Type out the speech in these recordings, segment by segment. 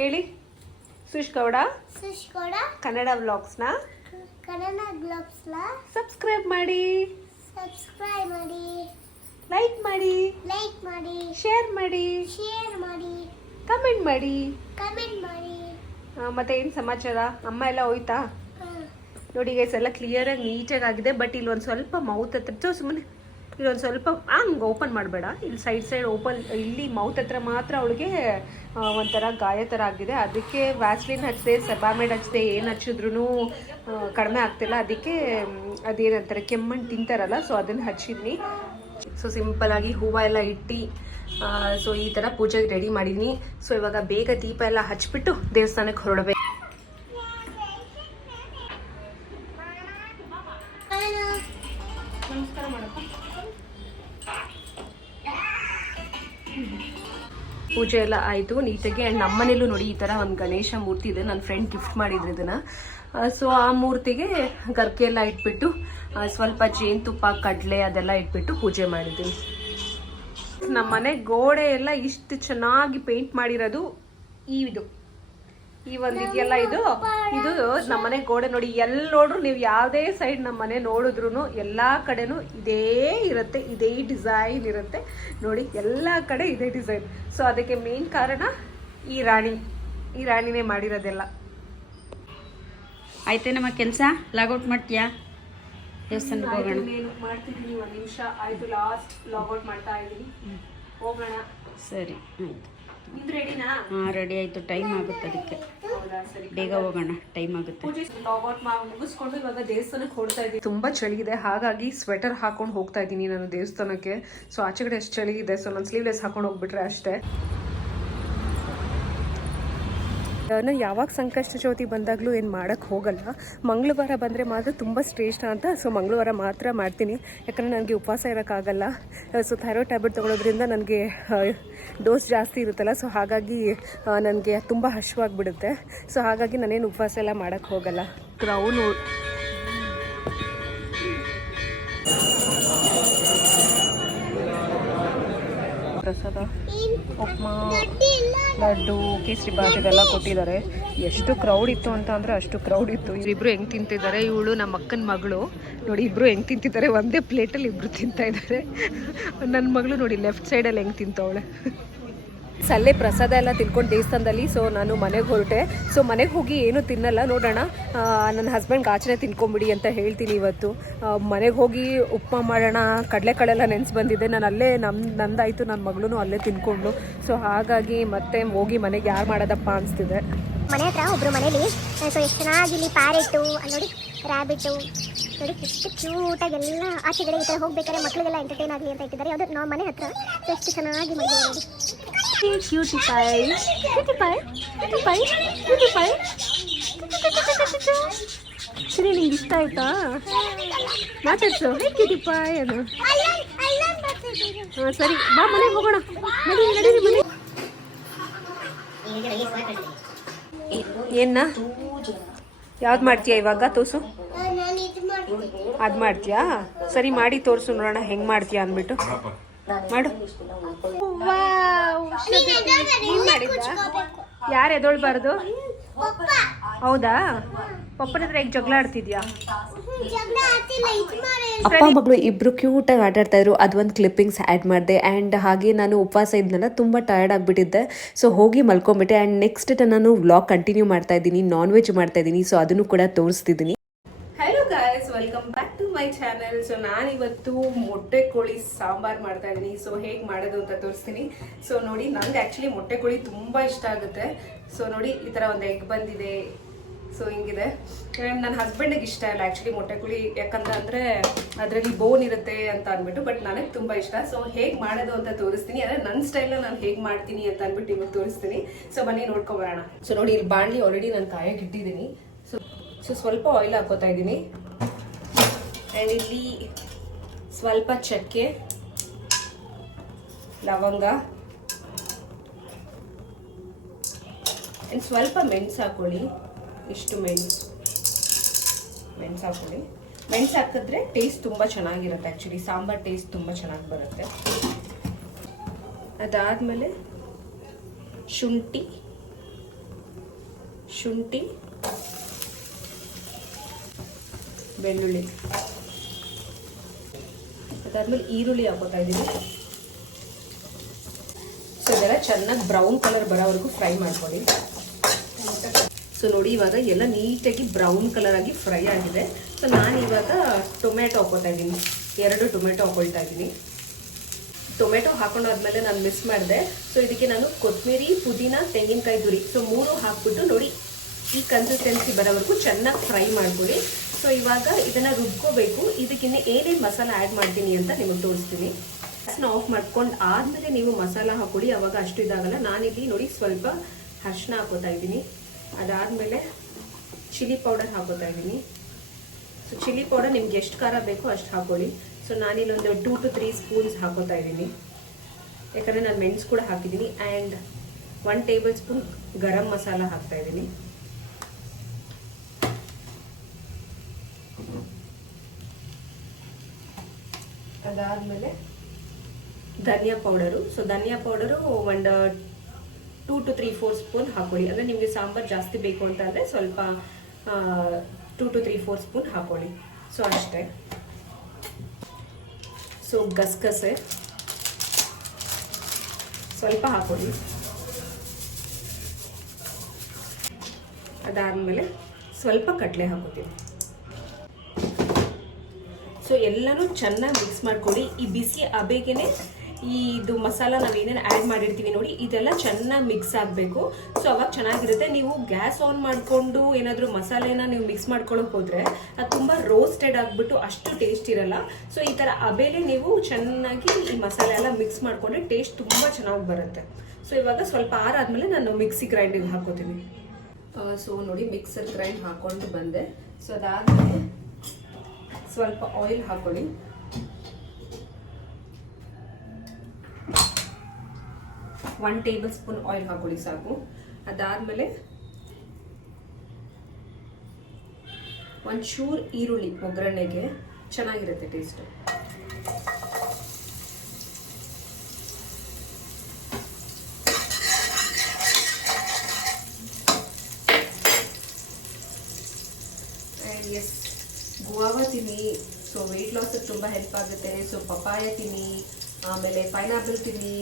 ಹೇಳಿ? ಸುಶ್ ಗೌಡ? ಸುಶ್ ಗೌಡ? ಕನ್ನಡ ವ್ಲಾಗ್ಸ್ನ? ಕನ್ನಡ ಗ್ಲೋಬ್ಸ್ಲ ಸಬ್ಸ್ಕ್ರೈಬ್ ಮಾಡಿ. ಸಬ್ಸ್ಕ್ರೈಬ್ ಮಾಡಿ. ಲೈಕ್ ಮಾಡಿ. ಲೈಕ್ ಮಾಡಿ. ಶೇರ್ ಮಾಡಿ. ಶೇರ್ ಮಾಡಿ. ಕಮೆಂಟ್ ಮಾಡಿ. ಕಮೆಂಟ್ ಮಾಡಿ. ಮತ್ತೆ ಏನು ಸಮಾಚಾರ? ಅಮ್ಮ ಎಲ್ಲ ಹೋಯ್ತಾ. ನೋಡಿ ಗೈಸ್ ಎಲ್ಲ ಕ್ಲಿಯರಾಗಿ ನೀಟಾಗಿ ಆಗಿದೆ ಬಟ್ ಇಲ್ಲಿ ಒಂದು ಸ್ವಲ್ಪ ಮೌತ್ ಹತ್ರ ಸುಮ್ಮನೆ ಇಲ್ಲೊಂದು ಸ್ವಲ್ಪ ಹಂಗೆ ಓಪನ್ ಮಾಡಬೇಡ. ಇಲ್ಲಿ ಸೈಡ್ ಸೈಡ್ ಓಪನ್ ಇಲ್ಲಿ ಮೌತ್ ಹತ್ರ ಮಾತ್ರ ಅವಳಿಗೆ ಒಂಥರ ಗಾಯ ಥರ ಆಗಿದೆ. ಅದಕ್ಕೆ ವ್ಯಾಸ್ಲಿನ್ ಹಚ್ಚಿದೆ ಸೆಬಾಮೆಡ್ ಹಚ್ಚಿದೆ, ಏನು ಹಚ್ಚಿದ್ರು ಕಡಿಮೆ ಆಗ್ತಿಲ್ಲ. ಅದಕ್ಕೆ ಅದೇನಂತಾರೆ ಕೆಮ್ಮಣ್ಣು ತಿಂತಾರಲ್ಲ ಸೊ ಅದನ್ನು ಹಚ್ಚಿದ್ನಿ. ಸೊ ಸಿಂಪಲ್ ಆಗಿ ಹೂವು ಎಲ್ಲ ಇಟ್ಟು ಸೊ ಈ ಥರ ಪೂಜೆಗೆ ರೆಡಿ ಮಾಡಿದ್ದೀನಿ ಸೊ ಇವಾಗ ಬೇಗ ದೀಪ ಎಲ್ಲ ಹಚ್ಬಿಟ್ಟು ದೇವಸ್ಥಾನಕ್ಕೆ ಹೊರಡಬೇಕು. ಪೂಜೆ ಎಲ್ಲ ಆಯಿತು. ನೀಟಾಗಿ ಆ್ಯಂಡ್ ನಮ್ಮನೇಲೂ ನೋಡಿ ಈ ಥರ ಒಂದು ಗಣೇಶ ಮೂರ್ತಿ ಇದೆ. ನನ್ನ ಫ್ರೆಂಡ್ ಗಿಫ್ಟ್ ಮಾಡಿದ್ರು ಇದನ್ನು. ಸೊ ಆ ಮೂರ್ತಿಗೆ ಗರ್ಕೆ ಎಲ್ಲ ಇಟ್ಬಿಟ್ಟು ಸ್ವಲ್ಪ ಜೇನುತುಪ್ಪ, ಕಡಲೆ ಅದೆಲ್ಲ ಇಟ್ಬಿಟ್ಟು ಪೂಜೆ ಮಾಡಿದ್ದೀನಿ. ನಮ್ಮನೆ ಗೋಡೆ ಎಲ್ಲ ಇಷ್ಟು ಚೆನ್ನಾಗಿ ಪೇಂಟ್ ಮಾಡಿರೋದು ಈ ಇದು. ಈ ಒಂದು ಇದೆಯಲ್ಲ ಇದು? ಇದು ನಮ್ಮನೆ ಗೋಡೆ ನೋಡಿ ಎಲ್ಲಿ ನೋಡ್ರು ನೀವು ಯಾವುದೇ ಸೈಡ್ ನಮ್ಮ ಮನೆ ನೋಡಿದ್ರು ಎಲ್ಲ ಕಡೆನೂ ಇದೇ ಇರುತ್ತೆ ಇದೇ ಡಿಸೈನ್ ಇರುತ್ತೆ. ನೋಡಿ ಎಲ್ಲ ಕಡೆ ಇದೇ ಡಿಸೈನ್. ಸೊ ಅದಕ್ಕೆ ಮೇನ್ ಕಾರಣ ಈ ರಾಣಿ ಈ ರಾಣಿನೇ ಮಾಡಿರೋದೆಲ್ಲ. ಆಯ್ತೇನಮ್ಮ ಕೆಲಸ? ಲಾಗೌಟ್ ಮಾಡ್ತೀಯಾ? ದೇವಸ್ಥಾನಕ್ಕೆ ಹೋಗೋಣ. ಮಾಡ್ತಿದ್ದೀನಿ ಒಂದು ನಿಮಿಷ. ಆಯ್ತು ಲಾಸ್ಟ್ ಲಾಗೌಟ್ ಮಾಡ್ತಾ ಇದ್ದೀನಿ. ಹೋಗೋಣ. ಸರಿ ಆಯ್ತು. ಹಾಂ ರೆಡಿ ಆಯಿತು. ಟೈಮ್ ಆಗುತ್ತೆ ಅದಕ್ಕೆ. ಬೇಗ ಹೋಗೋಣ. ಟೈಮ್ ಆಗುತ್ತೆ. ಮುಗಿಸ್ಕೊಂಡು ಇವಾಗ ದೇವಸ್ಥಾನಕ್ಕೆ ಹೊಡ್ತಾ ಇದ್ದೀನಿ ತುಂಬಾ ಚಳಿ ಇದೆ ಹಾಗಾಗಿ ಸ್ವೆಟರ್ ಹಾಕೊಂಡು ಹೋಗ್ತಾ ಇದ್ದೀನಿ ನಾನು ದೇವಸ್ಥಾನಕ್ಕೆ. ಸೊ ಆಚೆ ಕಡೆ ಎಷ್ಟು ಚಳಿ ಇದೆ ಸೊ ನಾನು ಸ್ಲೀವ್ಲೆಸ್ ಹಾಕೊಂಡು ಹೋಗ್ಬಿಟ್ರೆ ಅಷ್ಟೇ. ನಾನು ಯಾವಾಗ ಸಂಕಷ್ಟ ಜ್ಯೋತಿ ಬಂದಾಗಲೂ ಏನು ಮಾಡೋಕ್ಕೆ ಹೋಗಲ್ಲ. ಮಂಗಳವಾರ ಬಂದರೆ ಮಾತ್ರ ತುಂಬ ಶ್ರೇಷ್ಠ ಅಂತ. ಸೊ ಮಂಗಳವಾರ ಮಾತ್ರ ಮಾಡ್ತೀನಿ. ಯಾಕಂದರೆ ನನಗೆ ಉಪವಾಸ ಇರೋಕ್ಕಾಗಲ್ಲ. ಸೊ ಥೈರಾಯ್ಡ್ ಟ್ಯಾಬ್ಲೆಟ್ ತೊಗೊಳೋದ್ರಿಂದ ನನಗೆ ಡೋಸ್ ಜಾಸ್ತಿ ಇರುತ್ತಲ್ಲ. ಸೊ ಹಾಗಾಗಿ ನನಗೆ ತುಂಬ ಹಶ್ವಾಗಿಬಿಡುತ್ತೆ. ಸೊ ಹಾಗಾಗಿ ನಾನೇನು ಉಪವಾಸ ಎಲ್ಲ ಮಾಡೋಕ್ಕೆ ಹೋಗಲ್ಲ. ಕ್ರೌನು ಪ್ರಸಾದ. ಉಪ್ಮಾ. ಲಡ್ಡು, ಕೇಸರಿ ಬಾತ್ ಇದೆಲ್ಲ ಕೊಟ್ಟಿದ್ದಾರೆ. ಎಷ್ಟು ಕ್ರೌಡ್ ಇತ್ತು ಅಂತ ಅಂದರೆ ಅಷ್ಟು ಕ್ರೌಡ್ ಇತ್ತು. ಇಬ್ರು ಹೆಂಗ್ ತಿಂತಿದ್ದಾರೆ? ಇವಳು ನಮ್ಮ ಅಕ್ಕನ ಮಗಳು. ನೋಡಿ, ಇಬ್ರು ಹೆಂಗ್ ತಿಂತಿದ್ದಾರೆ? ಒಂದೇ ಪ್ಲೇಟಲ್ಲಿ ಇಬ್ಬರು ತಿಂತಾ ಇದ್ದಾರೆ. ನನ್ನ ಮಗಳು ನೋಡಿ ಲೆಫ್ಟ್ ಸೈಡಲ್ಲಿ ಹೆಂಗೆ ತಿಂತವಳೆ? ಸಲ್ಲೇ ಪ್ರಸಾದ ಎಲ್ಲ ತಿನ್ಕೊಂಡು ದೇವಸ್ಥಾನದಲ್ಲಿ ಸೊ ನಾನು ಮನೆಗೆ ಹೊರಟೆ. ಸೊ ಮನೆಗೆ ಹೋಗಿ ಏನು ತಿನ್ನಲ್ಲ, ನೋಡೋಣ. ನನ್ನ ಹಸ್ಬೆಂಡ್ಗೆ ಆಚೆನೆ ತಿನ್ಕೊಂಬಿಡಿ ಅಂತ ಹೇಳ್ತೀನಿ ಇವತ್ತು. ಮನೆಗೆ ಹೋಗಿ ಉಪ್ಮಾ ಮಾಡೋಣ, ಕಡಲೆಕಾಳೆಲ್ಲ ನೆನೆಸಿ ಬಂದಿದೆ. ನಾನು ಅಲ್ಲೇ ನಮ್ಮ ನಂದಾಯಿತು ನನ್ನ ಮಗಳೂ ಅಲ್ಲೇ ತಿನ್ಕೊಂಡು. ಸೊ ಹಾಗಾಗಿ ಮತ್ತೆ ಹೋಗಿ ಮನೆಗೆ ಯಾರು ಮಾಡೋದಪ್ಪ ಅನಿಸ್ತಿದೆ. ಮನೆ ಹತ್ರ ಒಬ್ಬರು ಮನೇಲಿ ಸೊ ಎಷ್ಟು ಚೆನ್ನಾಗಿ ಇಲ್ಲಿ ಪ್ಯಾರೆಟ್ಟು ನೋಡಿ ರ್ಯಾಬಿಟು ನೋಡಿ, ಎಷ್ಟು ಕ್ಯೂಟಾಗಿ ಎಲ್ಲ ಆಚೆಗಡೆ ಈ ಥರ ಹೋಗ್ಬೇಕಾದ್ರೆ ಮಕ್ಕಳಿಗೆಲ್ಲ ಎಂಟರ್ಟೈನ್ ಆಗಲಿ ಅಂತ ಇಟ್ಟಿದ್ದಾರೆ. ಅದು ನಾವು ಮನೆ ಹತ್ರ ಎಷ್ಟು ಚೆನ್ನಾಗಿ ಮಾಡಿ cutie pie cutie pie cutie pie cutie pie ಸರಿ ನಿಂಗೆ ಇಷ್ಟ ಆಯ್ತಾ? ಮಾತಾಡ್ಸು. ಹೇ ಕ್ಯೂಟಿ ಪೈ ಅದು. ಹಾಂ ಸರಿ. ಬಾ ಮನೆಗೆ ಹೋಗೋಣ. ನಡಿ ನಡೀರಿ ಮನೆ ಏನ ಯಾವ್ದು ಮಾಡ್ತೀಯಾ ಇವಾಗ? ಮಾಡ್ತೀನಿ ಅದು ಮಾಡ್ತೀಯಾ? ಸರಿ ಮಾಡಿ ತೋರಿಸು ನೋಡೋಣ. ಹೆಂಗೆ ಮಾಡ್ತೀಯಾ ಅಂದ್ಬಿಟ್ಟು. ಮಾಡು. ನೀನ್ ಮಾಡಿದ್ದ ಯಾರು ಎದೊಳ್ಬಾರ್ದು? ಹೌದಾ? ಪಪ್ಪನ ಹತ್ರ ಈಗ ಜಗಳ ಆಡ್ತಿದ್ಯಾ? ಅಪ್ಪ ಮಗಳು ಇಬ್ರು ಕ್ಯೂಟ್ ಆಗಿ ಆಡ್ತಾ ಇದ್ರು. ಅದೊಂದು ಕ್ಲಿಪ್ಪಿಂಗ್ಸ್ ಆ್ಯಡ್ ಮಾಡಿದೆ. ಆ್ಯಂಡ್ ಹಾಗೆ ನಾನು ಉಪವಾಸ ಇದ್ನಲ್ಲ ತುಂಬ ಟಯರ್ಡ್ ಆಗಿಬಿಟ್ಟಿದ್ದೆ. ಸೊ ಹೋಗಿ ಮಲ್ಕೊಂಬಿಟ್ಟೆ. ಆ್ಯಂಡ್ ನೆಕ್ಸ್ಟ್ ನಾನು ವ್ಲಾಗ್ ಕಂಟಿನ್ಯೂ ಮಾಡ್ತಾ ಇದ್ದೀನಿ ನಾನ್ ವೆಜ್ ಮಾಡ್ತಾ ಇದ್ದೀನಿ. ಸೊ ಅದನ್ನು ಕೂಡ ತೋರಿಸ್ತಿದ್ದೀನಿ hello guys welcome back to my channel so ನಾನಿವತ್ತು ಮೊಟ್ಟೆ ಕೋಳಿ ಸಾಂಬಾರ್ ಮಾಡ್ತಾ ಇದ್ದೀನಿ. ಸೊ ಹೇಗೆ ಮಾಡೋದು ಅಂತ ತೋರಿಸ್ತೀನಿ. ಸೊ ನೋಡಿ ನನಗೆ ಆ್ಯಕ್ಚುಲಿ ಮೊಟ್ಟೆ ಕೋಳಿ ತುಂಬ ಇಷ್ಟ ಆಗುತ್ತೆ. ಸೊ ನೋಡಿ, ಈ ಥರ ಒಂದು ಎಗ್ ಬಂದಿದೆ. ಸೊ ಹಿಂಗಿದೆ. ಆ್ಯಂಡ್ ನನ್ನ ಹಸ್ಬೆಂಡಿಗೆ ಇಷ್ಟ ಇಲ್ಲ ಆ್ಯಕ್ಚುಲಿ ಮೊಟ್ಟೆ ಕೋಳಿ ಯಾಕಂತ ಅಂದರೆ ಅದರಲ್ಲಿ ಬೋನ್ ಇರುತ್ತೆ ಅಂತ ಅಂದ್ಬಿಟ್ಟು ಬಟ್ ನನಗೆ ತುಂಬ ಇಷ್ಟ. ಸೊ ಹೇಗೆ ಮಾಡೋದು ಅಂತ ತೋರಿಸ್ತೀನಿ. ಅಂದರೆ ನನ್ನ ಸ್ಟೈಲಲ್ಲಿ ನಾನು ಹೇಗೆ ಮಾಡ್ತೀನಿ ಅಂತ ಅಂದ್ಬಿಟ್ಟು ನಿಮಗೆ ತೋರಿಸ್ತೀನಿ. ಸೊ ಬನ್ನಿ ನೋಡ್ಕೊಬರೋಣ ಸೊ ನೋಡಿ, ಇಲ್ಲಿ ಬಾಣಲಿ ಆಲ್ರೆಡಿ ನಾನು ತಾಯಿಗೆ ಇಟ್ಟಿದ್ದೀನಿ. ಸೊ ಸೊ ಸ್ವಲ್ಪ ಆಯಿಲ್ ಹಾಕೋತಾ ಇದ್ದೀನಿ. ಆ್ಯಂಡ್ ಇಲ್ಲಿ ಸ್ವಲ್ಪ ಚಕ್ಕೆ, ಲವಂಗ ಆ್ಯಂಡ್ ಸ್ವಲ್ಪ ಮೆಣಸು ಹಾಕೊಳ್ಳಿ ಇಷ್ಟು ಮೆಣಸು ಮೆಣಸು ಹಾಕೊಳ್ಳಿ ಮೆಣಸು ಹಾಕಿದ್ರೆ ಟೇಸ್ಟ್ ತುಂಬ ಚೆನ್ನಾಗಿರುತ್ತೆ ಆ್ಯಕ್ಚುಲಿ ಸಾಂಬಾರ್ ಟೇಸ್ಟ್ ತುಂಬ ಚೆನ್ನಾಗಿ ಬರುತ್ತೆ. ಅದಾದಮೇಲೆ ಶುಂಠಿ ಶುಂಠಿ, ಬೆಳ್ಳುಳ್ಳಿ. ಅದಾದ್ಮೇಲೆ ಈರುಳ್ಳಿ ಹಾಕೋತಾ ಇದ್ದೀನಿ. ಸೊ ಇದೆಲ್ಲ ಚೆನ್ನಾಗಿ ಬ್ರೌನ್ ಕಲರ್ ಬರೋವರೆಗೂ ಫ್ರೈ ಮಾಡ್ಕೊಳ್ಳಿ. ಸೊ ನೋಡಿ, ಇವಾಗ ಎಲ್ಲ ನೀಟಾಗಿ ಬ್ರೌನ್ ಕಲರ್ ಆಗಿ ಫ್ರೈ ಆಗಿದೆ. ಸೊ ನಾನು ಇವಾಗ ಟೊಮೆಟೊ ಹಾಕೋತಾ ಇದ್ದೀನಿ. ಎರಡು ಟೊಮೆಟೊ ಹಾಕೊಳ್ತಾ ಇದ್ದೀನಿ. ಟೊಮೆಟೊ ಹಾಕೊಂಡಾದ್ಮೇಲೆ ನಾನು ಮಿಸ್ ಮಾಡಿದೆ. ಸೊ ಇದಕ್ಕೆ ನಾನು ಕೊತ್ತಂಬರಿ ಪುದೀನ, ತೆಂಗಿನಕಾಯಿ ತುರಿ. ಸೊ ಮೂರು ಹಾಕ್ಬಿಟ್ಟು ನೋಡಿ, ಈ ಕನ್ಸಿಸ್ಟೆನ್ಸಿ ಬರೋವರೆಗೂ ಚೆನ್ನಾಗಿ ಫ್ರೈ ಮಾಡ್ಕೊಳ್ಳಿ. ಸೊ ಇವಾಗ ಇದನ್ನ ರುಬ್ಕೋಬೇಕು. ಇದಕ್ಕಿನ್ನ ಏನೇನು ಮಸಾಲ ಆ್ಯಡ್ ಮಾಡ್ತೀನಿ ಅಂತ ನಿಮಗೆ ತೋರಿಸ್ತೀನಿ. ಗ್ಯಾಸ್ನ ಆಫ್ ಮಾಡ್ಕೊಂಡು ಆದಮೇಲೆ ನೀವು ಮಸಾಲ ಹಾಕೊಳ್ಳಿ. ಅವಾಗ ಅಷ್ಟು ಇದಾಗಲ್ಲ. ನಾನಿಲ್ಲಿ ನೋಡಿ ಸ್ವಲ್ಪ ಅರ್ಶಿನ ಹಾಕೋತಾ ಇದ್ದೀನಿ. ಅದಾದಮೇಲೆ ಚಿಲ್ಲಿ ಪೌಡರ್ ಹಾಕೋತಾ ಇದ್ದೀನಿ. ಸೊ ಚಿಲ್ಲಿ ಪೌಡರ್ ನಿಮ್ಗೆ ಎಷ್ಟು ಖಾರ ಬೇಕೋ ಅಷ್ಟು ಹಾಕೊಳ್ಳಿ. ಸೊ ನಾನಿಲ್ಲೊಂದು ಟೂ ಟು ತ್ರೀ ಸ್ಪೂನ್ಸ್ ಹಾಕೋತಾ ಇದ್ದೀನಿ. ಯಾಕಂದರೆ ನಾನು ಮೆಣಸು ಕೂಡ ಹಾಕಿದ್ದೀನಿ. And one tablespoon garam masala ಹಾಕ್ತಾ ಇದ್ದೀನಿ. ಅದಾದಮೇಲೆ ಧನಿಯಾ ಪೌಡರು. ಸೊ ಧನಿಯಾ ಪೌಡರು ಒಂದು two to three four spoon ಹಾಕೊಳ್ಳಿ. ಅಂದರೆ ನಿಮಗೆ ಸಾಂಬಾರು ಜಾಸ್ತಿ ಬೇಕು ಅಂತ ಅಂದರೆ ಸ್ವಲ್ಪ two to three four spoon ಹಾಕೊಳ್ಳಿ. ಸೊ ಅಷ್ಟೇ. ಸೊ ಗಸಗಸೆ. ಸ್ವಲ್ಪ ಹಾಕೊಳ್ಳಿ. ಅದಾದಮೇಲೆ ಸ್ವಲ್ಪ ಕಡಲೆ ಹಾಕೋತೀವಿ ಸೊ ಎಲ್ಲನೂ ಚೆನ್ನಾಗಿ ಮಿಕ್ಸ್ ಮಾಡ್ಕೊಳ್ಳಿ. ಈ ಬಿಸಿ ಅಬೇಗೆನೆ ಈ ಇದು ಮಸಾಲ ನಾವೇನೇನು ಆ್ಯಡ್ ಮಾಡಿರ್ತೀವಿ ನೋಡಿ, ಇದೆಲ್ಲ ಚೆನ್ನಾಗಿ ಮಿಕ್ಸ್ ಆಗಬೇಕು. ಸೊ ಅವಾಗ ಚೆನ್ನಾಗಿರುತ್ತೆ. ನೀವು ಗ್ಯಾಸ್ ಆನ್ ಮಾಡಿಕೊಂಡು ಏನಾದರೂ ಮಸಾಲೆನ ನೀವು ಮಿಕ್ಸ್ ಮಾಡ್ಕೊಳಕ್ಕೆ ಹೋದರೆ ಅದು ತುಂಬ ರೋಸ್ಟೆಡ್ ಆಗಿಬಿಟ್ಟು ಅಷ್ಟು ಟೇಸ್ಟ್ ಇರಲ್ಲ. ಸೊ ಈ ಥರ ಅಬೇಲೆ ನೀವು ಚೆನ್ನಾಗಿ ಈ ಮಸಾಲೆ ಎಲ್ಲ ಮಿಕ್ಸ್ ಮಾಡಿಕೊಂಡ್ರೆ ಟೇಸ್ಟ್ ತುಂಬ ಚೆನ್ನಾಗಿ ಬರುತ್ತೆ. ಸೊ ಇವಾಗ ಸ್ವಲ್ಪ ಆರಾದ್ಮೇಲೆ ನಾನು ಮಿಕ್ಸಿ ಗ್ರೈಂಡಿಗೆ ಹಾಕೋತೀನಿ. ಸೊ ನೋಡಿ ಮಿಕ್ಸರ್ ಗ್ರೈಂಡ್ ಹಾಕೊಂಡು ಬಂದೆ. ಸೊ ಅದಾದಮೇಲೆ ಸ್ವಲ್ಪ ಆಯಿಲ್ ಹಾಕೊಳ್ಳಿ. ಒನ್ ಟೇಬಲ್ ಸ್ಪೂನ್ ಆಯಿಲ್ ಹಾಕೊಳ್ಳಿ ಸಾಕು. ಅದಾದಮೇಲೆ ಒಂಚೂರು ಈರುಳ್ಳಿ ಒಗ್ಗರಣೆಗೆ ಚೆನ್ನಾಗಿರುತ್ತೆ ಟೇಸ್ಟ್ ಎಸ್ ಗುವಾವ ತಿನ್ನಿ ಸೊ ವೆಯ್ಟ್ ಲಾಸ್ ತುಂಬ ಹೆಲ್ಪ್ ಆಗುತ್ತೆ. ಸೊ ಪಪಾಯ ತಿನ್ನಿ ಆಮೇಲೆ ಪೈನಾಪಲ್ ತಿನ್ನಿ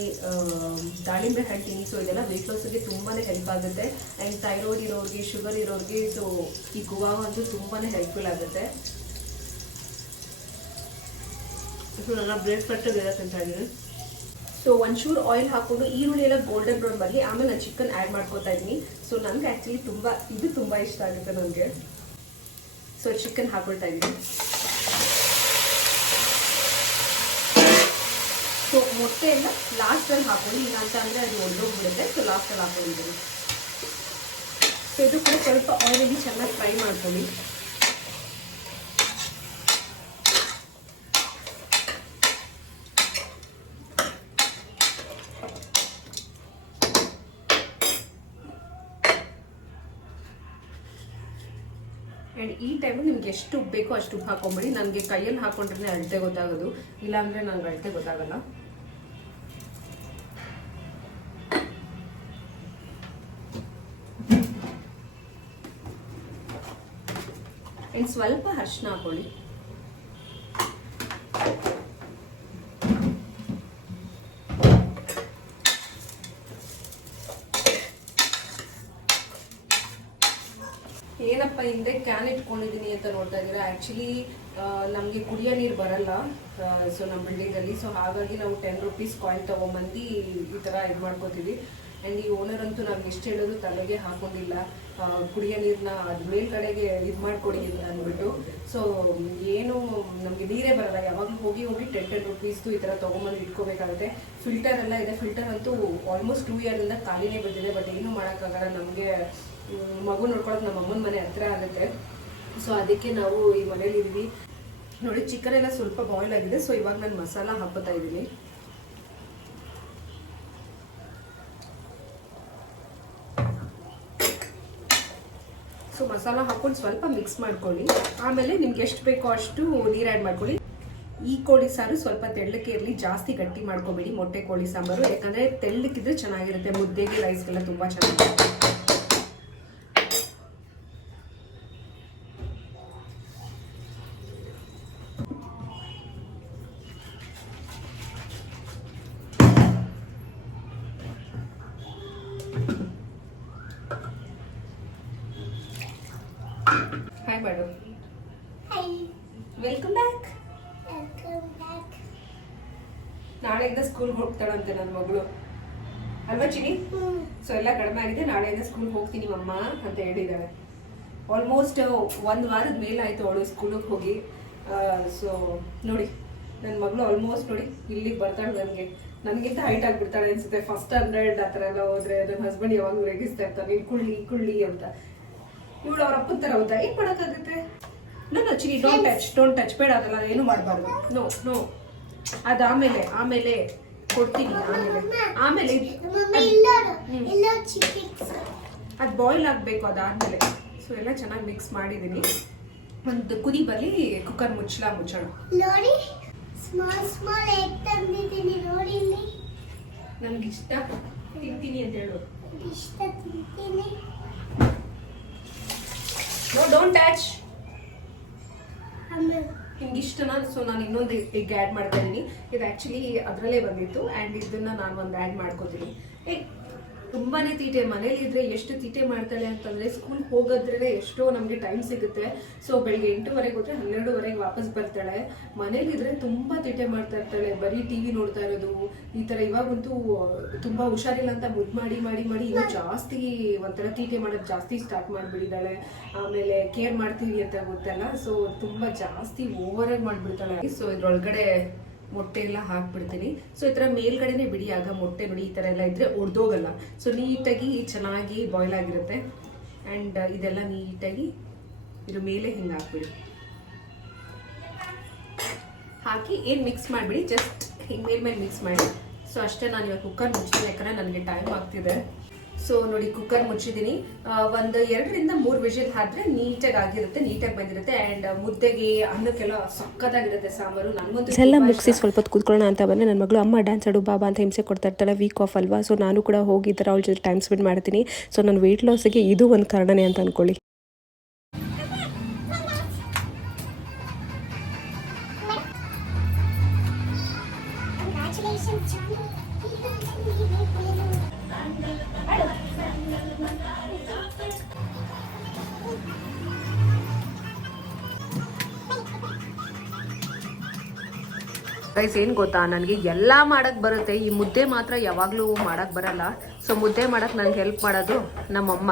ದಾಳಿಂಬೆ ಹಣ್ಣು ತಿನ್ನಿ. ಸೊ ಇದೆಲ್ಲ ವೆಯ್ಟ್ ಲಾಸ್ಗೆ ತುಂಬಾ ಹೆಲ್ಪ್ ಆಗುತ್ತೆ. ಆ್ಯಂಡ್ ಥೈರಾಯ್ಡ್ ಇರೋರಿಗೆ ಶುಗರ್ ಇರೋರಿಗೆ ಸೊ ಈ ಗುವಾ ಅಂತೂ ತುಂಬಾ ಹೆಲ್ಪ್ಫುಲ್ ಆಗುತ್ತೆ. ಸೊ ನನ್ನ ಬ್ರೇಕ್ಫಾಸ್ಟ್ ಇದೆ ತಿಂತಾ ಇದ್ದೀನಿ. ಸೊ ಒಂಚೂರು ಆಯಿಲ್ ಹಾಕೊಂಡು ಈರುಳ್ಳಿ ಎಲ್ಲ ಗೋಲ್ಡನ್ ಬ್ರೌನ್ ಬರಲಿ. ಆಮೇಲೆ ನಾನು ಚಿಕನ್ ಆ್ಯಡ್ ಮಾಡ್ಕೋತಾ ಇದ್ದೀನಿ. ಸೊ ನನಗೆ ಆ್ಯಕ್ಚುಲಿ ತುಂಬ ಇದು ತುಂಬ ಇಷ್ಟ ಆಗುತ್ತೆ ನನಗೆ. ಸೊ ಚಿಕನ್ ಹಾಕೊಳ್ತಾ ಇದ್ದೀನಿ. ಸೊ ಮೊಟ್ಟೆ ಎಲ್ಲ ಲಾಸ್ಟಲ್ಲಿ ಹಾಕೊಳ್ಳಿ ಇಲ್ಲ ಅಂತ ಅಂದರೆ ಅದು ಒಳ್ಳೋಗ್ಬಿಡುತ್ತೆ ಸೊ ಲಾಸ್ಟಲ್ಲಿ ಹಾಕೊಂಡಿದ್ದೀನಿ. ಸೊ ಇದು ಕೂಡ ಸ್ವಲ್ಪ ಆಯಿಲಲ್ಲಿ ಚೆನ್ನಾಗಿ ಫ್ರೈ ಮಾಡ್ಕೊಳ್ಳಿ. ಆ್ಯಂಡ್ ಈ ಟೈಮು ನಿಮ್ಗೆ ಎಷ್ಟು ಬೇಕೋ ಅಷ್ಟು ಉಪ್ಪು ಹಾಕೊಂಬಿಡಿ. ನನಗೆ ಕೈಯಲ್ಲಿ ಹಾಕೊಂಡ್ರೆ ಅಳತೆ ಗೊತ್ತಾಗೋದು. ಇಲ್ಲಾಂದರೆ ನನಗೆ ಅಳತೆ ಗೊತ್ತಾಗಲ್ಲ. ಆ್ಯಂಡ್ ಸ್ವಲ್ಪ ಅರ್ಶಿನ ಹಾಕೊಳ್ಳಿ. ಏನಪ್ಪ, ಹಿಂದೆ ಕ್ಯಾನ್ ಇಟ್ಕೊಂಡಿದ್ದೀನಿ ಅಂತ ನೋಡ್ತಾ ಇದ್ದೀರಾ? ಆ್ಯಕ್ಚುಲಿ ನಮಗೆ ಕುಡಿಯೋ ನೀರು ಬರಲ್ಲ. ಸೊ ನಮ್ಮ ಬಿಲ್ಡಿಂಗಲ್ಲಿ ಸೊ ಹಾಗಾಗಿ ನಾವು ಟೆನ್ ರುಪೀಸ್ ಕಾಯಿನ್ ತೊಗೊಂಬಂದು ಈ ಥರ ಇದು ಮಾಡ್ಕೋತೀವಿ. ಆ್ಯಂಡ್ ಈ ಓನರ್ ಅಂತೂ ನಾವು ಎಷ್ಟು ಹೇಳೋದು ತಲೆಗೆ ಹಾಕೊಂಡಿಲ್ಲ. ಕುಡಿಯೋ ನೀರನ್ನ ಅದು ಮೇಲ್ಗಡೆಗೆ ಇದು ಮಾಡಿಕೊಡಿ ಅಂತ ಅಂದ್ಬಿಟ್ಟು. ಸೊ ಏನು ನಮಗೆ ನೀರೇ ಬರಲ್ಲ. ಯಾವಾಗ ಹೋಗಿ ಹೋಗಿ ಟೆನ್ ಟೆನ್ ರುಪೀಸ್ದು ಈ ಥರ ತೊಗೊಂಬಂದು ಇಟ್ಕೋಬೇಕಾಗುತ್ತೆ. ಫಿಲ್ಟರ್ ಎಲ್ಲ ಇದೆ. ಫಿಲ್ಟರ್ ಅಂತೂ ಆಲ್ಮೋಸ್ಟ್ ಟೂ ಇಯರಿಂದ ಖಾಲಿನೇ ಬಂದಿದೆ ಬಟ್ ಏನೂ ಮಾಡೋಕ್ಕಾಗಲ್ಲ. ನಮಗೆ ಮಗು ನೋಡ್ಕೊಳ್ಳೋದು ನಮ್ಮ ಅಮ್ಮನ ಮನೆ ಹತ್ರ ಆಗುತ್ತೆ. ಸೊ ಅದಕ್ಕೆ ನಾವು ಈ ಮನೇಲಿ ಇದೀವಿ. ನೋಡಿ ಚಿಕನ್ ಎಲ್ಲ ಸ್ವಲ್ಪ ಬಾಯ್ಲ್ ಆಗಿದೆ. ಸೊ ಇವಾಗ ನಾನು ಮಸಾಲ ಹಾಕೋತಾ ಇದ್ದೀನಿ. ಮಸಾಲ ಹಾಕೊಂಡು ಸ್ವಲ್ಪ ಮಿಕ್ಸ್ ಮಾಡ್ಕೊಳ್ಳಿ. ಆಮೇಲೆ ನಿಮ್ಗೆ ಎಷ್ಟು ಬೇಕೋ ಅಷ್ಟು ನೀರು ಆ್ಯಡ್ ಮಾಡ್ಕೊಳ್ಳಿ. ಈ ಕೋಳಿ ಸಾರು ಸ್ವಲ್ಪ ತೆಳ್ಳಕ್ಕೆ ಇರಲಿ, ಜಾಸ್ತಿ ಗಟ್ಟಿ ಮಾಡ್ಕೊಬೇಡಿ ಮೊಟ್ಟೆ ಕೋಳಿ ಸಾಂಬಾರು. ಯಾಕಂದರೆ ತೆಳ್ಳಕ್ಕಿದ್ರೆ ಚೆನ್ನಾಗಿರುತ್ತೆ, ಮುದ್ದೆಗೆ ರೈಸ್ಗೆಲ್ಲ ತುಂಬ ಚೆನ್ನಾಗಿರುತ್ತೆ. ಮಾಡು. Welcome back. ನಾಳೆಯಿಂದ ಸ್ಕೂಲ್ ಹೋಗ್ತಾಳಂತೆ ನನ್ನ ಮಗಳು. ಅಲ್ವಾ ಚಿನಿ. ಸೊ ಎಲ್ಲ ಕಡಿಮೆ ಆಗಿದೆ. ನಾಳೆಯಿಂದ ಸ್ಕೂಲ್ ಹೋಗ್ತೀನಿ ಅಮ್ಮ ಅಂತ ಹೇಳಿದ್ದಾಳೆ ಆಲ್ಮೋಸ್ಟ್ ಒಂದು ವಾರದ ಮೇಲೆ ಆಯ್ತು ಅವಳು ಸ್ಕೂಲಿಗೆ ಹೋಗಿ. ಸೊ ನೋಡಿ ನನ್ನ ಮಗಳು ಆಲ್ಮೋಸ್ಟ್ ನೋಡಿ ಇಲ್ಲಿಗೆ ಬರ್ತಾಳೆ ನನಗೆ. ನನಗಿಂತ ಹೈಟ್ ಆಗಿಬಿಡ್ತಾಳೆ ಅನ್ಸುತ್ತೆ. ಫಸ್ಟ್ ಹಂಡ್ರೆಡ್ ಆ ಥರ ಎಲ್ಲ ಹೋದ್ರೆ ನನ್ನ ಹಸ್ಬೆಂಡ್ ಯಾವಾಗಲೂ ರೇಗಿಸ್ತಾ ಇರ್ತಾನೆ. ನೀನು ಕುಳ್ಳಿ ಕುಳ್ಳಿ ಅಂತ. ಇವಳು ಅವ್ರ ಅಪ್ಪನ ತರ ಹೌದಾ ಏನ್ ಮಾಡಕ್ಕಾಗುತ್ತೆ? ನೋ ನೋ ಚಿನಿ ಡೋಂಟ್ ಟಚ್ ಡೋಂಟ್ ಟಚ್ ಬೇಡ ಅದಲ್ಲ ಏನು ಮಾಡಬಾರ್ದು. ನೋ ನೋ ಅದು ಆಮೇಲೆ ಆಮೇಲೆ ಕೊಡ್ತೀನಿ ಆಮೇಲೆ. ಆಮೇಲೆ ಅದು ಬಾಯ್ಲ್ ಆಗಬೇಕು ಅದಾದ್ಮೇಲೆ. ಸೊ ಎಲ್ಲ ಚೆನ್ನಾಗಿ ಮಿಕ್ಸ್ ಮಾಡಿದ್ದೀನಿ. ಒಂದು ಕುದಿ ಬಲಿ ಕುಕ್ಕರ್ ಮುಚ್ಚಳ. ಮುಚ್ಚಣ ನೋಡಿ ಸ್ಮಾಲ್ ಸ್ಮಾಲ್ ಎಗ್ ತಂದಿದ್ದೀನಿ ನೋಡಿ ಇಲ್ಲಿ. ನನಗೆ ಇಷ್ಟ ತಿಂತೀನಿ ಅಂತ ಹೇಳು. ಇಷ್ಟ ತಿಂತೀನಿ ನೋ ಡೋಂಟ್ ಟಚ್ ಹಿಂಗೆ. ನಿಮ್ಗೆ ನಾನು ಸೊ ನಾನು ಇನ್ನೊಂದು ಎಗ್ ಆ್ಯಡ್ ಮಾಡ್ತಾ ಇದ್ದೀನಿ. ಇದು ಆ್ಯಕ್ಚುಲಿ ಅದರಲ್ಲೇ ಬಂದಿತ್ತು ಆ್ಯಂಡ್ ಇದನ್ನ ನಾನು ಒಂದು ಆ್ಯಡ್ ಮಾಡ್ಕೋತೀನಿ. ಏ ತುಂಬಾನೇ ತೀಟೆ. ಮನೇಲಿ ಇದ್ರೆ ಎಷ್ಟು ತೀಟೆ ಮಾಡ್ತಾಳೆ ಅಂತಂದ್ರೆ ಸ್ಕೂಲ್ ಹೋಗೋದ್ರೆ ಎಷ್ಟೋ ನಮಗೆ ಟೈಮ್ ಸಿಗುತ್ತೆ. ಸೊ ಬೆಳಿಗ್ಗೆ ಎಂಟುವರೆಗೆ ಹೋದ್ರೆ ಹನ್ನೆರಡುವರೆಗೆ ವಾಪಸ್ ಬರ್ತಾಳೆ. ಮನೇಲಿ ಇದ್ರೆ ತುಂಬಾ ತೀಟೆ ಮಾಡ್ತಾ ಇರ್ತಾಳೆ. ಬರೀ ಟಿವಿ ನೋಡ್ತಾ ಇರೋದು. ಈ ತರ ಇವಾಗಂತೂ, ತುಂಬಾ ಹುಷಾರಿಲ್ಲ ಅಂತ ಮುದ್ದು ಮಾಡಿ ಮಾಡಿ ಮಾಡಿ ಇವಾಗ ಜಾಸ್ತಿ ಒಂಥರ ತೀಟೆ ಮಾಡೋದು ಜಾಸ್ತಿ ಸ್ಟಾರ್ಟ್ ಮಾಡ್ಬಿಡಿದಾಳೆ ಆಮೇಲೆ ಕೇರ್ ಮಾಡ್ತೀವಿ ಅಂತ ಗೊತ್ತಲ್ಲ. ಸೊ ತುಂಬಾ ಜಾಸ್ತಿ ಓವರ್ ಆಗಿ ಮಾಡ್ಬಿಡ್ತಾಳೆ. ಸೊ ಇದ್ರೊಳಗಡೆ ಮೊಟ್ಟೆ ಎಲ್ಲ ಹಾಕ್ಬಿಡ್ತೀನಿ. ಸೊ ಈ ಥರ ಮೇಲ್ಗಡೆನೆ ಬಿಡಿ, ಆಗ ಮೊಟ್ಟೆ ನೋಡಿ ಈ ಥರ ಎಲ್ಲ ಇದ್ದರೆ ಒಡೆದೋಗಲ್ಲ. ಸೊ ನೀಟಾಗಿ ಚೆನ್ನಾಗಿ ಬಾಯ್ಲ್ ಆಗಿರುತ್ತೆ. ಆ್ಯಂಡ್ ಇದೆಲ್ಲ ನೀಟಾಗಿ ಇದ್ರ ಮೇಲೆ ಹಿಂಗೆ ಹಾಕ್ಬಿಡಿ. ಹಾಕಿ ಏನು ಮಿಕ್ಸ್ ಮಾಡಿಬಿಡಿ ಜಸ್ಟ್ ಹಿಂಗೆ ಮೇಲ್ ಮೇಲೆ ಮಿಕ್ಸ್ ಮಾಡಿ. ಸೊ ಅಷ್ಟೇ ನಾನು ಇವಾಗ ಕುಕ್ಕರ್ ಮುಚ್ಚಿದೆ ಯಾಕಂದರೆ ನನಗೆ ಟೈಮ್ ಆಗ್ತಿದೆ. ಸೊ ನೋಡಿ ಕುಕ್ಕರ್ ಮುಚ್ಚಿದ್ದೀನಿ. ಒಂದು ಎರಡರಿಂದ ಮೂರು ವಿಷಲ್ ಹಾಕಿದ್ರೆ ನೀಟಾಗಿ ಆಗಿರುತ್ತೆ ನೀಟಾಗಿ ಬಂದಿರುತ್ತೆ. ಅಂಡ್ ಮುದ್ದೆಗೆ ಅನ್ನಕ್ಕೆಲ್ಲ ಸಕ್ಕದಾಗಿರುತ್ತೆ ಸಾಂಬಾರು. ನಾನು ಎಲ್ಲ ಮುಗಿಸಿ ಸ್ವಲ್ಪ ಹೊತ್ತು ಕೂತ್ಕೊಳ್ಳೋಣ ಅಂತ ಬಂದರೆ ನನ್ನ ಮಗಳು ಅಮ್ಮ ಡ್ಯಾನ್ಸ್ ಆಡು ಬಾಬಾ ಅಂತ ಹಿಂಸೆ ಕೊಡ್ತಾ ಇರ್ತಾಳೆ ವೀಕ್ ಆಫ್ ಅಲ್ವಾ? ಸೊ ನಾನು ಕೂಡ ಹೋಗಿ ಥರ ಅವಳ ಜೊತೆ ಟೈಮ್ ಸ್ಪೆಂಡ್ ಮಾಡ್ತೀನಿ. ಸೊ ನನ್ನ ವೆಯ್ಟ್ ಲಾಸಿಗೆ ಇದು ಒಂದು ಕಾರಣನೇ ಅಂತ ಅಂದ್ಕೊಳ್ಳಿ ಗೈಸ್ ಏನು ಗೊತ್ತಾ? ನನಗೆ ಎಲ್ಲ ಮಾಡಕ್ಕೆ ಬರುತ್ತೆ. ಈ ಮುದ್ದೆ ಮಾತ್ರ ಯಾವಾಗಲೂ ಮಾಡಕ್ಕೆ ಬರಲ್ಲ. ಸೊ ಮುದ್ದೆ ಮಾಡಕ್ಕೆ ನನಗೆ ಹೆಲ್ಪ್ ಮಾಡೋದು ನಮ್ಮಮ್ಮ.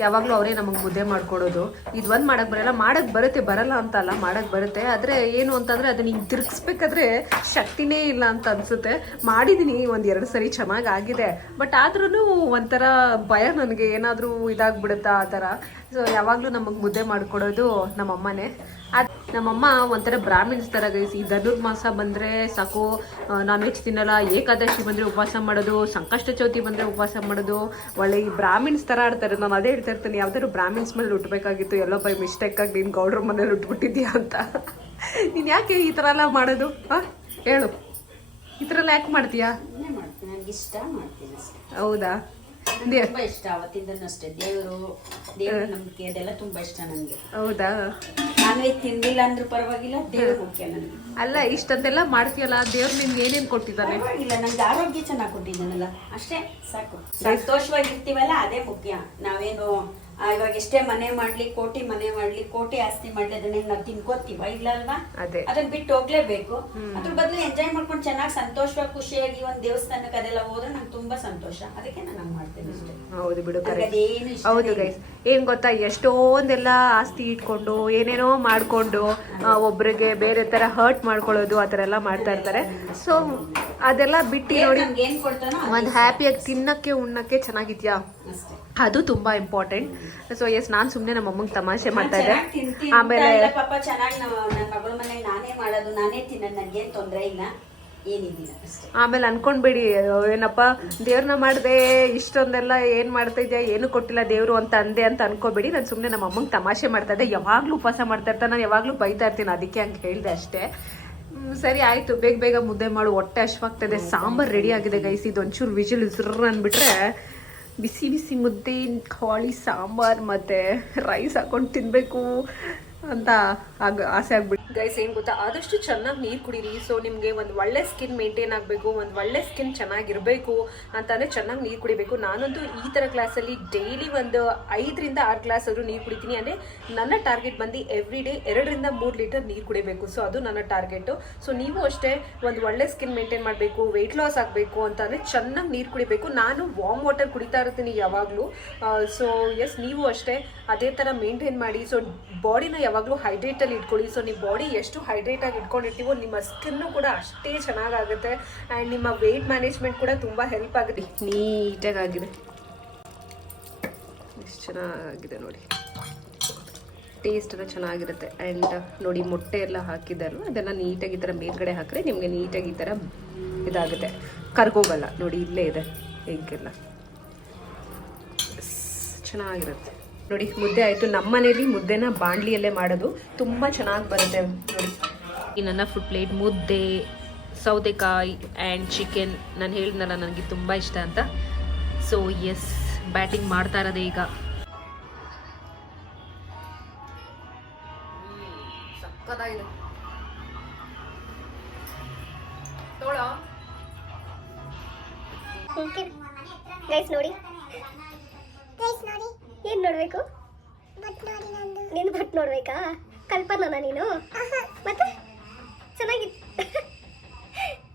ಯಾವಾಗಲೂ ಅವರೇ ನಮಗೆ ಮುದ್ದೆ ಮಾಡ್ಕೊಡೋದು. ಇದು ಒಂದು ಮಾಡಕ್ಕೆ ಬರಲ್ಲ. ಮಾಡಕ್ಕೆ ಬರುತ್ತೆ, ಬರಲ್ಲ ಅಂತಲ್ಲ ಮಾಡಕ್ಕೆ ಬರುತ್ತೆ. ಆದರೆ ಏನು ಅಂತಂದರೆ ಅದನ್ನ ಹಿಂಗೆ ತಿರುಗಿಸ್ಬೇಕಾದ್ರೆ ಶಕ್ತಿನೇ ಇಲ್ಲ ಅಂತ ಅನಿಸುತ್ತೆ. ಮಾಡಿದ್ದೀನಿ ಒಂದು ಎರಡು ಸರಿ ಚೆನ್ನಾಗಿ ಆಗಿದೆ. ಬಟ್ ಆದ್ರೂ ಒಂಥರ ಭಯ ನನಗೆ. ಏನಾದರೂ ಇದಾಗ್ಬಿಡುತ್ತಾ ಆ ಥರ. ಸೊ ಯಾವಾಗಲೂ ನಮಗೆ ಮುದ್ದೆ ಮಾಡ್ಕೊಡೋದು ನಮ್ಮಮ್ಮನೇ. ಅದ್ ನಮ್ಮಮ್ಮ ಒಂಥರ ಬ್ರಾಹ್ಮಿಣ್ಸ್ ಥರ ಗೈಸ್ ಈ ಧನುರ್ಮಾಸ ಬಂದರೆ ಸಾಕು. ನಾನ್ ವೆಜ್ ತಿನ್ನಲ್ಲ ಏಕಾದಶಿ ಬಂದರೆ ಉಪವಾಸ ಮಾಡೋದು ಸಂಕಷ್ಟ ಚೌತಿ ಬಂದರೆ ಉಪವಾಸ ಮಾಡೋದು. ಒಳ್ಳೆ ಈ ಬ್ರಾಹ್ಮಿಣ್ಸ್ ಥರ ಆಡ್ತಾರೆ. ನಾನು ಅದೇ ಹೇಳ್ತಾ ಇರ್ತೀನಿ ಯಾವ್ದಾದ್ರು ಬ್ರಾಹ್ಮಿಣ್ಸ್ ಮೇಲೆ ಉಟ್ಬೇಕಾಗಿತ್ತು ಎಲ್ಲೋ ಬೈ ಮಿಸ್ಟೇಕಾಗಿ ನೀನು ಗೌಡ್ರ ಮನೇಲಿ ಉಟ್ಬಿಟ್ಟಿದ್ಯಾ ಅಂತ. ನೀನು ಯಾಕೆ ಈ ಥರ ಎಲ್ಲ ಮಾಡೋದು? ಹಾಂ? ಹೇಳು. ಈ ಥರ ಎಲ್ಲ ಯಾಕೆ ಮಾಡ್ತೀಯಾ? ಹೌದಾ? ತುಂಬಾ ಇಷ್ಟ ಅವತ್ತಿಂದನೂ ಅಷ್ಟೇ. ದೇವರು ದೇವ್ರ ನಂಬಿಕೆ ಅದೆಲ್ಲ ತುಂಬಾ ಇಷ್ಟ ನನಗೆ ಹೌದಾ? ನಾನ್ ವೆಜ್ ತಿಂದಿಲ್ಲ ಅಂದ್ರೂ ಪರವಾಗಿಲ್ಲ ದೇವ್ರ ಮುಖ್ಯ ನನಗೆ ಅಲ್ಲ ಇಷ್ಟಂತೆಲ್ಲ ಮಾಡ್ತೀಯಲ್ಲ ದೇವ್ರು ನಿಮ್ಗೆ ಏನೇನು ಕೊಟ್ಟಿದ್ದಾರೆ? ಇಲ್ಲ ನಂಗೆ ಆರೋಗ್ಯ ಚೆನ್ನಾಗಿ ಕೊಟ್ಟಿದ್ದಾನಲ್ಲ. ಅಷ್ಟೇ ಸಾಕು. ಸಂತೋಷವಾಗಿರ್ತೀವಲ್ಲ ಅದೇ ಮುಖ್ಯ. ನಾವೇನು ಇವಾಗ ಎಷ್ಟೇ ಮನೆ ಮಾಡ್ಲಿ ಕೋಟಿ ಮನೆ ಮಾಡ್ಲಿ ಕೋಟಿ ಆಸ್ತಿ ಮಾಡ್ಲಿ ಅದನ್ನ ನಾವು ತಿನ್ಕೋತೀವ? ಇಲ್ಲ ಅಲ್ವಾ ಅದೇ. ಅದನ್ನ ಬಿಟ್ಟು ಹೋಗ್ಲೇಬೇಕು. ಅದ್ರ ಬದಲು ಎಂಜಾಯ್ ಮಾಡ್ಕೊಂಡು ಚೆನ್ನಾಗಿ ಸಂತೋಷವಾಗಿ ಖುಷಿಯಾಗಿ ಒಂದ್ ದೇವಸ್ಥಾನಕ್ಕೆ ಅದೆಲ್ಲ ಹೋದ್ರೆ ನಂಗೆ ತುಂಬಾ ಸಂತೋಷ. ಅದಕ್ಕೆ ನಾನು ಮಾಡ್ತೇನೆ ಅಷ್ಟೇ. ಹೌದು ಬಿಡು ಹೌದು ಗೈಸ್ ಏನ್ ಗೊತ್ತಾ ಎಷ್ಟೊಂದೆಲ್ಲ ಆಸ್ತಿ ಇಟ್ಕೊಂಡು ಏನೇನೋ ಮಾಡ್ಕೊಂಡು ಒಬ್ಬರಿಗೆ ಒಬ್ರಿಗೆ ಬೇರೆ ತರ ಹರ್ಟ್ ಮಾಡ್ಕೊಳ್ಳೋದು ಆ ಥರ ಎಲ್ಲ ಮಾಡ್ತಾ ಇರ್ತಾರೆ. ಸೊ ಅದೆಲ್ಲ ಬಿಟ್ಟು ನೋಡಿ ಒಂದು ಹ್ಯಾಪಿಯಾಗಿ ತಿನ್ನಕ್ಕೆ ಉಣ್ಣಕ್ಕೆ ಚೆನ್ನಾಗಿದ್ಯಾ? ಅದು ತುಂಬಾ ಇಂಪಾರ್ಟೆಂಟ್ ಸೊ ಎಸ್ ನಾನು ಸುಮ್ಮನೆ ನಮ್ಮ ಅಮ್ಮಂಗೆ ತಮಾಷೆ ಮಾಡ್ತಾ ಇದ್ದೆ. ಆಮೇಲೆ ಪಾಪ ಚೆನ್ನಾಗಿ ನನ್ನ ಮಗಳ ಮನೆಗೆ ನಾನೇ ಮಾಡೋದು ನಾನೇ ತಿನ್ನೋದು ನನ್ಗೇನ್ ತೊಂದ್ರೆ ಇಲ್ಲ. ಆಮೇಲೆ ಅನ್ಕೊಂಡ್ಬೇಡಿ ಏನಪ್ಪ ದೇವ್ರನ್ನ ಮಾಡಿದೆ, ಇಷ್ಟೊಂದೆಲ್ಲ ಏನು ಮಾಡ್ತಾ ಇದೆಯಾ ಏನು ಕೊಟ್ಟಿಲ್ಲ ದೇವರು ಅಂತ ಅಂದೆ ಅಂತ ಅನ್ಕೋಬೇಡಿ. ನಾನು ಸುಮ್ಮನೆ ನಮ್ಮ ಅಮ್ಮಂಗೆ ತಮಾಷೆ ಮಾಡ್ತಾ ಇದ್ದೆ. ಯಾವಾಗಲೂ ಉಪವಾಸ ಮಾಡ್ತಾ ಇರ್ತಾ ನಾನು ಯಾವಾಗಲೂ ಬೈತಾ ಇರ್ತೀನಿ, ಅದಕ್ಕೆ ಹಂಗೆ ಹೇಳಿದೆ ಅಷ್ಟೇ. ಸರಿ, ಆಯಿತು, ಬೇಗ ಬೇಗ ಮುದ್ದೆ ಮಾಡು, ಹೊಟ್ಟೆ ಹಶ್ವಾಗ್ತದೆ ಸಾಂಬಾರು ರೆಡಿ ಆಗಿದೆ ಗೈಸ್ ಇದು ಒಂಚೂರು ವಿಜಿಲ್ ಉಸ್ರ ಅಂದ್ಬಿಟ್ರೆ, ಬಿಸಿ ಬಿಸಿ ಮುದ್ದೆ ಕಾಳಿ ಸಾಂಬಾರು ಮತ್ತು ರೈಸ್ ಹಾಕೊಂಡು ತಿನ್ನಬೇಕು ಅಂತ ಆಗ, ಆಸೆ ಆಗ್ಬಿಟ್ಟು ಗೈಸ್ ಏನು ಗೊತ್ತಾ? ಆದಷ್ಟು ಚೆನ್ನಾಗಿ ನೀರು ಕುಡೀರಿ. ಸೊ ನಿಮಗೆ ಒಂದು ಒಳ್ಳೆ ಸ್ಕಿನ್ ಮೇಂಟೈನ್ ಆಗಬೇಕು, ಒಂದು ಒಳ್ಳೆ ಸ್ಕಿನ್ ಚೆನ್ನಾಗಿರಬೇಕು ಅಂತಂದರೆ ಚೆನ್ನಾಗಿ ನೀರು ಕುಡಿಬೇಕು. ನಾನಂತೂ ಈ ಥರ ಕ್ಲಾಸಲ್ಲಿ ಡೈಲಿ ಒಂದು ಐದರಿಂದ ಆರು ಗ್ಲಾಸ್ ಆದರೂ ನೀರು ಕುಡಿತೀನಿ. ಅಂದರೆ ನನ್ನ ಟಾರ್ಗೆಟ್ ಬಂದು ಎವ್ರಿ ಡೇ ಎರಡರಿಂದ ಮೂರು ಲೀಟರ್ ನೀರು ಕುಡಿಬೇಕು. ಸೊ ಅದು ನನ್ನ ಟಾರ್ಗೆಟು ಸೊ ನೀವು ಅಷ್ಟೇ ಒಂದು ಒಳ್ಳೆ ಸ್ಕಿನ್ ಮೇಂಟೈನ್ ಮಾಡಬೇಕು ವೆಯ್ಟ್ ಲಾಸ್ ಆಗಬೇಕು ಅಂತಂದರೆ ಚೆನ್ನಾಗಿ ನೀರು ಕುಡಿಬೇಕು. ನಾನು ವಾಮ್ ವಾಟರ್ ಕುಡಿತಾ ಇರ್ತೀನಿ ಯಾವಾಗಲೂ. ಸೊ ಎಸ್ ನೀವು ಅಷ್ಟೇ ಅದೇ ಥರ ಮೇಂಟೈನ್ ಮಾಡಿ. ಸೊ ಬಾಡಿನ ಯಾವಾಗಲೂ ಹೈಡ್ರೇಟಲ್ಲಿ ಇಟ್ಕೊಳ್ಳಿ. ಸೊ ನೀವು ಎಷ್ಟು ಹೈಡ್ರೇಟಾಗಿ ಇಟ್ಕೊಂಡಿರ್ತೀವೋ, ನಿಮ್ಮ ಸ್ಕಿನ್ನು ಕೂಡ ಅಷ್ಟೇ ಚೆನ್ನಾಗಾಗುತ್ತೆ. ಆ್ಯಂಡ್ ನಿಮ್ಮ ವೆಯ್ಟ್ ಮ್ಯಾನೇಜ್ಮೆಂಟ್ ಕೂಡ ತುಂಬ ಹೆಲ್ಪ್ ಆಗುತ್ತೆ. ನೀಟಾಗಿ ಆಗಿದೆ ಎಷ್ಟು ಚೆನ್ನಾಗಿದೆ ನೋಡಿ. ಟೇಸ್ಟ್ ಎಲ್ಲ ಚೆನ್ನಾಗಿರುತ್ತೆ. ಆ್ಯಂಡ್ ನೋಡಿ, ಮೊಟ್ಟೆ ಎಲ್ಲ ಹಾಕಿದ್ದಾರೋ ಅದೆಲ್ಲ ನೀಟಾಗಿ ಈ ಥರ ಮೇಲ್ಗಡೆ ಹಾಕಿದ್ರೆ ನಿಮಗೆ ನೀಟಾಗಿ ಈ ಥರ ಇದಾಗುತ್ತೆ. ಕರ್ಗೋಗಲ್ಲ. ನೋಡಿ, ಇಲ್ಲೇ ಇದೆ. ಎಗ್ಗೆಲ್ಲ ಚೆನ್ನಾಗಿರುತ್ತೆ. ನೋಡಿ ಮುದ್ದೆ ಆಯಿತು. ನಮ್ಮ ಮನೇಲಿ ಮುದ್ದೆನ ಬಾಣಲಿಯಲ್ಲೇ ಮಾಡೋದು ತುಂಬ ಚೆನ್ನಾಗಿ ಬರುತ್ತೆ ನೋಡಿ. ಈ ನನ್ನ ಫುಡ್ ಪ್ಲೇಟ್ ಮುದ್ದೆ ಸೌತೆಕಾಯಿ ಆ್ಯಂಡ್ ಚಿಕನ್ ನಾನು ಹೇಳಿದ್ನಲ್ಲ ನನಗೆ ತುಂಬ ಇಷ್ಟ ಅಂತ. ಸೊ ಎಸ್ ಬ್ಯಾಟಿಂಗ್ ಮಾಡ್ತಾ ಇರೋದೇ ಈಗ. ಸಕ್ಕತ್ತಾಗಿದೆ. ತೋಳೋ. ಗೈಸ್ ನೋಡಿ. ಏನ್ ನೋಡ್ಬೇಕು? ನೀನು ಬಟ್ ನೋಡ್ಬೇಕಾ? ಕಲ್ಪನಾ ನೀನು ಮತ್ತೆ? ಚೆನ್ನಾಗಿ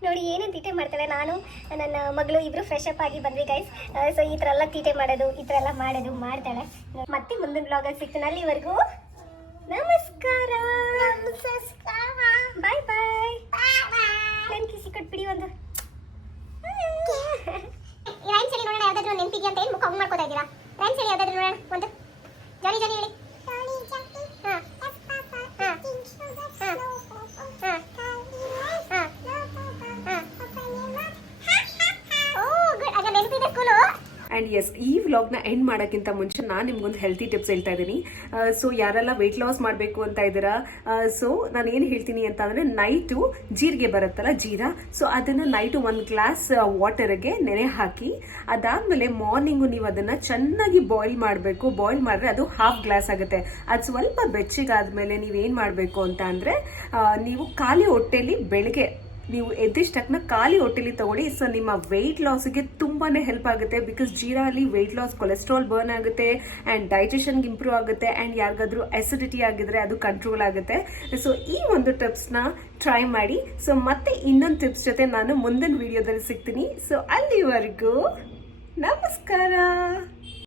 ನೋಡಿ, ಏನೇನು ತೀಟೆ ಮಾಡ್ತಾಳೆ ನಾನು, ನನ್ನ ಮಗಳು ಇಬ್ರು ಫ್ರೆಶ್ ಅಪ್ ಆಗಿ ಬಂದ್ವಿ ಗೈಸ್ ಸೊ ಈ ಥರ ಎಲ್ಲ ತೀಟೆ ಮಾಡೋದು, ಈ ಥರ ಎಲ್ಲ ಮಾಡೋದು ಮಾಡ್ತಾಳೆ. ಮತ್ತೆ ಮುಂದಿನ ಬ್ಲಾಗಲ್ಲಿ ಸಿಗ್ತಾನೆ ಅಲ್ಲಿವರೆಗೂ. ನಮಸ್ಕಾರ. ಬಾಯ್ ಬಾಯ್ ನನ್ನ ಕಿಸಿ ಕೊಟ್ಬಿಡಿ ಒಂದು ರೈಮ್ಸ್ ಹೇಳಿ ನೋಡೋಣ ಯಾವ್ದಾದ್ರು ನೆನಪಿಗೆ ಅಂತ ಏನು ಮುಖ ಹಂಗ್ ಮಾಡ್ಕೋತಾ ಇದ್ದೀರಾ ರೈಮ್ಸ್ ಹೇಳಿ ಯಾವ್ದಾದ್ರು ನೋಡೋಣ ಒಂದು ಜಾಲಿ ಜಾಲಿ ಹೇಳಿ ಹಾ. ಹಾ. ಹಾ. ಹಾ. ಹಾ. ಓ, good. ಆಗ ನೆನಪಿದೆ ಸ್ಕೂಲು ಆ್ಯಂಡ್ ಎಸ್ ಈ ವ್ಲಾಗ್ನ ಎಂಡ್ ಮಾಡೋಕ್ಕಿಂತ ಮುಂಚೆ ನಾನು ನಿಮ್ಗೊಂದು ಹೆಲ್ತಿ ಟಿಪ್ಸ್ ಹೇಳ್ತಾ ಇದ್ದೀನಿ. ಸೊ ಯಾರೆಲ್ಲ ವೆಯ್ಟ್ ಲಾಸ್ ಮಾಡಬೇಕು ಅಂತ ಇದ್ದೀರಾ ಸೊ ನಾನು ಏನು ಹೇಳ್ತೀನಿ ಅಂತ ಅಂದರೆ ನೈಟು ಜೀರಿಗೆ ಬರುತ್ತಲ್ಲ ಜೀರಾ ಸೊ ಅದನ್ನು ನೈಟು ಒಂದು ಗ್ಲಾಸ್ ವಾಟರ್ಗೆ ನೆನೆ ಹಾಕಿ, ಅದಾದಮೇಲೆ ಮಾರ್ನಿಂಗು ನೀವು ಅದನ್ನು ಚೆನ್ನಾಗಿ ಬಾಯ್ಲ್ ಮಾಡಬೇಕು. ಬಾಯ್ಲ್ ಮಾಡಿದ್ರೆ ಅದು ಹಾಫ್ ಗ್ಲಾಸ್ ಆಗುತ್ತೆ. ಅದು ಸ್ವಲ್ಪ ಬೆಚ್ಚಗಾದ್ಮೇಲೆ ನೀವೇನು ಮಾಡಬೇಕು ಅಂತ ಅಂದರೆ ನೀವು ಖಾಲಿ ಹೊಟ್ಟೆಯಲ್ಲಿ ಬೆಳಗ್ಗೆ ನೀವು ಎದ್ದಿಷ್ಟ ಖಾಲಿ ಹೊಟ್ಟೆಲಿ ತಗೊಳ್ಳಿ. ಸೊ ನಿಮ್ಮ ವೆಯ್ಟ್ ಲಾಸ್ಗೆ ತುಂಬಾನೇ ಹೆಲ್ಪ್ ಆಗುತ್ತೆ. ಬಿಕಾಸ್ ಜೀರಾ ಅಲ್ಲಿ ವೆಯ್ಟ್ ಲಾಸ್ ಕೊಲೆಸ್ಟ್ರಾಲ್ ಬರ್ನ್ ಆಗುತ್ತೆ ಆ್ಯಂಡ್ ಡೈಜೆಷನ್ಗೆ ಇಂಪ್ರೂವ್ ಆಗುತ್ತೆ ಆ್ಯಂಡ್ ಯಾರಿಗಾದ್ರೂ ಅಸಿಡಿಟಿ ಆಗಿದ್ರೆ ಅದು ಕಂಟ್ರೋಲ್ ಆಗುತ್ತೆ. ಸೊ ಈ ಒಂದು ಟಿಪ್ಸ್ನ ಟ್ರೈ ಮಾಡಿ. ಸೊ ಮತ್ತೆ ಇನ್ನೊಂದು ಟಿಪ್ಸ್ ಜೊತೆ ನಾನು ಮುಂದಿನ ವಿಡಿಯೋದಲ್ಲಿ ಸಿಗ್ತೀನಿ. ಸೊ ಅಲ್ಲಿವರೆಗೂ ನಮಸ್ಕಾರ.